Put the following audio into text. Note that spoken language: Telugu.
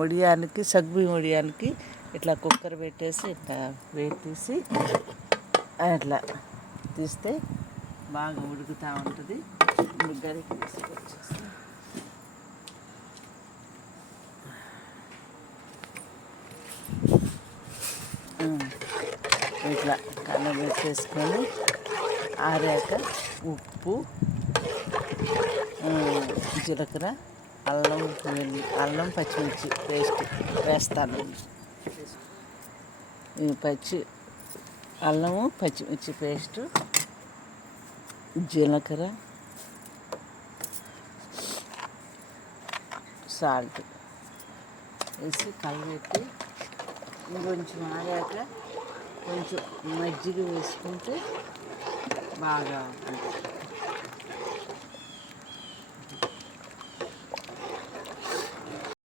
వడియానికి సగ్గుబియ్యం వడియానికి ఇట్లా కుక్కర్ పెట్టేసి ఇట్లా వేడి తీసి అట్లా తీస్తే బాగా ఉడుకుతూ ఉంటుంది. గరికి తీసుకొచ్చేసి ఇట్లా కలబెట్టేసుకొని ఆరాక ఉప్పు, జీలకర్ర, అల్లం పచ్చిమిర్చి పేస్ట్ వేస్తాను. అల్లము పచ్చిమిర్చి పేస్టు, జీలకర్ర, సాల్ట్ వేసి కలిపెట్టి ఇంకొంచెం ఆరాక కొంచెం మజ్జిగ వేసుకుంటే బాగా ఉంటుంది.